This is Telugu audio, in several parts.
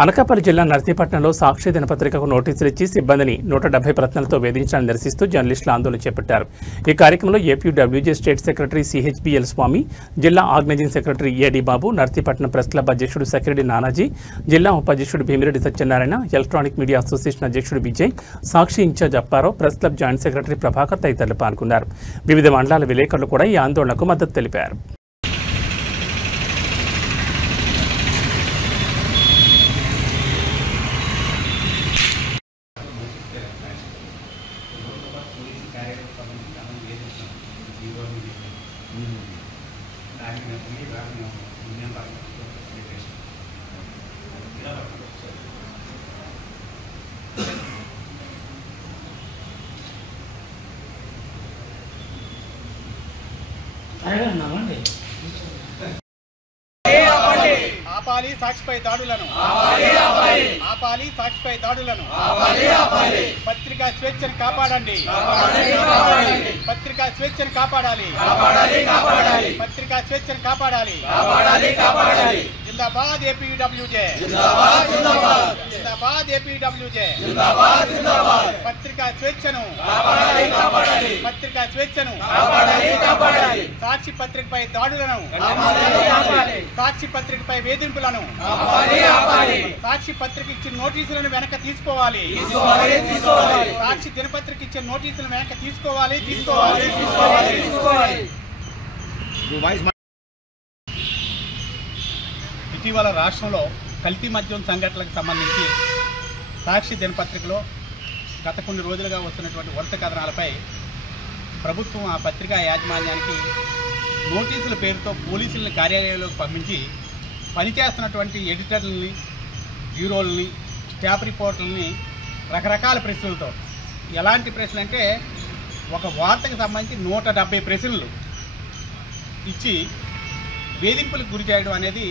అనకాపల్లి జిల్లా నర్సీపట్నంలో సాక్షి దినపత్రికకు నోటీసులు ఇచ్చి సిబ్బందిని 170 ప్రశ్నలతో వేధించడాన్ని నిరసిస్తూ జర్నలిస్టులు ఆందోళన చేపట్టారు. ఈ కార్యక్రమంలో APWJ state secretary CHBL Swamy, జిల్లా organising secretary AD Babu, Narsipatnam press club అధ్యక్షుడు సెక్రటరీ నానాజీ, జిల్లా ఉపాధ్యక్షుడు Bhimireddy Satyanarayana, electronic media association అధ్యక్షుడు Vijay, Sakshi in-charge Apparao, press club joint secretary Prabhakar తదితరులు పాల్గొన్నారు. వివిధ మండలాల విలేకరులు కూడా ఈ ఆందోళనకు మద్దతు తెలిపారు. ఆపాలి సాక్షిపై దాడులను, ఆపాలి సాక్షిపై దాడులను, పత్రికా స్వేచ్ఛను కాపాడండి, పత్రికా స్వేచ్ఛను కాపాడాలి, పత్రికా స్వేచ్ఛను కాపాడాలి. జిందాబాద్ ఏపీడబ్ల్యూజే, జిందాబాద్ ఏపీడబ్ల్యూజే. పత్రికా స్వేచ్ఛను, పత్రికా స్వేచ్ఛను, సాక్షి పత్రికపై దాడులను, సాక్షి పత్రికపై వేధింపులను, సాక్షి పత్రిక ఇచ్చిన నోటీసులను వెనక తీసుకోవాలి, సాక్షి దినపత్రిక ఇచ్చిన నోటీసులను వెనక తీసుకోవాలి. ఇటీవల రాష్ట్రంలో కల్తీ మద్యం సంఘటనలకు సంబంధించి సాక్షి దినపత్రికలో గత కొన్ని రోజులుగా వస్తున్నటువంటి వరుస కథనాలపై ప్రభుత్వం ఆ పత్రికా యాజమాన్యానికి నోటీసుల పేరుతో పోలీసులను కార్యాలయంలోకి పంపించి పనిచేస్తున్నటువంటి ఎడిటర్లని, బ్యూరోలని, స్టాఫ్ రిపోర్టర్లని రకరకాల ప్రశ్నలతో, ఎలాంటి ప్రశ్నలు అంటే ఒక వార్తకు సంబంధించి 170 ప్రశ్నలు ఇచ్చి వేధింపులకు గురి చేయడం అనేది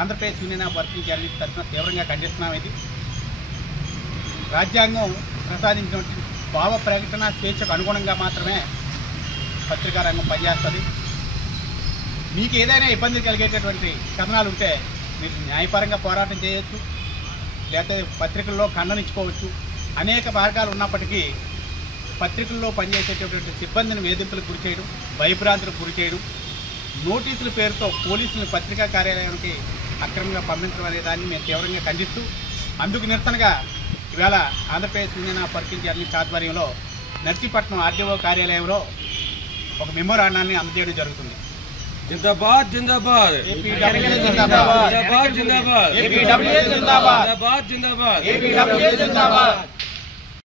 Andhra Pradesh union of working journalist తరఫున తీవ్రంగా ఖండిస్తున్నాం. ఇది రాజ్యాంగం ప్రసాదించినటువంటి భావ ప్రకటన స్వేచ్ఛకు అనుగుణంగా మాత్రమే పత్రికా రంగం పనిచేస్తుంది. మీకు ఏదైనా ఇబ్బంది కలిగేటటువంటి కథనాలు ఉంటే మీరు న్యాయపరంగా పోరాటం చేయొచ్చు, లేకపోతే పత్రికల్లో ఖండనిచ్చుకోవచ్చు. అనేక మార్గాలు ఉన్నప్పటికీ పత్రికల్లో పనిచేసేటటువంటి సిబ్బందిని వేధింపులకు గురి చేయడం, భయభ్రాంతులకు గురి చేయడం, నోటీసుల పేరుతో పోలీసులను పత్రికా కార్యాలయానికి అక్రమంగా పంపించడం అనే దాన్ని మేము తీవ్రంగా ఖండిస్తూ, అందుకు నిరసనగా ఇవాళ Andhra Pradesh union of working journalist ఆధ్వర్యంలో నర్సీపట్నం ఆర్డీఓ కార్యాలయంలో ఒక మెమోరాండాన్ని అందజేయడం జరుగుతుంది. जिंदाबाद जिंदाबाद ఏపీడబ్ల్యూజే జిందాబాద్, जिंदाबाद जिंदाबाद ఏపీడబ్ల్యూజే జిందాబాద్, जिंदाबाद जिंदाबाद ఏపీడబ్ల్యూజే జిందాబాద్.